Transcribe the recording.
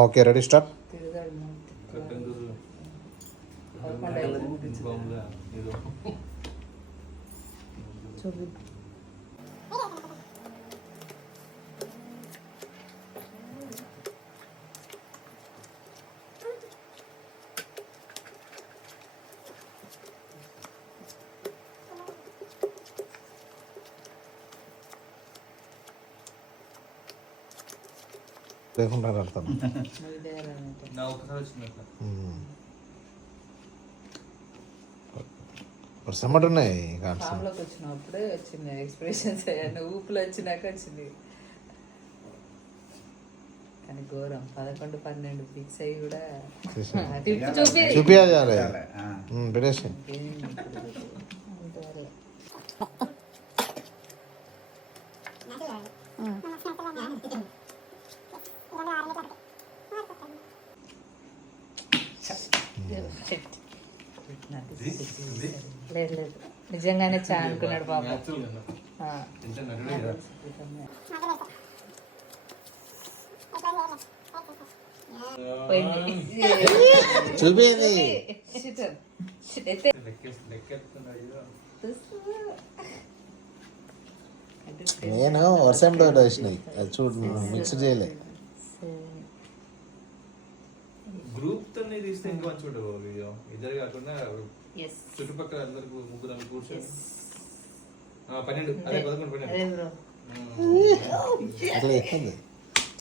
Okay ready start. లేకుండా కడతాను. వర్షమట ఉన్నాయి వచ్చినప్పుడే వచ్చింది ఎక్స్ప్రెషన్స్ ఊపులు వచ్చినాక వచ్చింది. కానీ ఘోరం 11, 12 ఫిక్స్ అయ్యి కూడా చూపించాలి పెట్టేసి. లేదు లేదు నిజంగానే చా అనుకున్నాడు పాప. చూపింది నేను వర్షంలో వచ్చినాయి అది చూడు మిక్స్ చేయలే. గ్రూప్ తో తీస్తే ఇంకా మంచి ఉంటుంది వీడియో. ఇద్దరు కాకుండా చుట్టుపక్కల అందరికి ముగ్గురు కూర్చొని 12 అదే 11 12 అట్లా ఎక్కుంది.